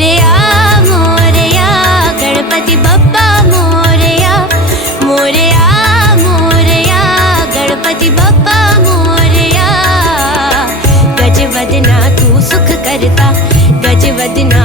मोरया मोरया गणपति बप्पा मोरया, मोरया मोरया गणपति बप्पा मोरया। गजवदना तू सुख करता, गजवदना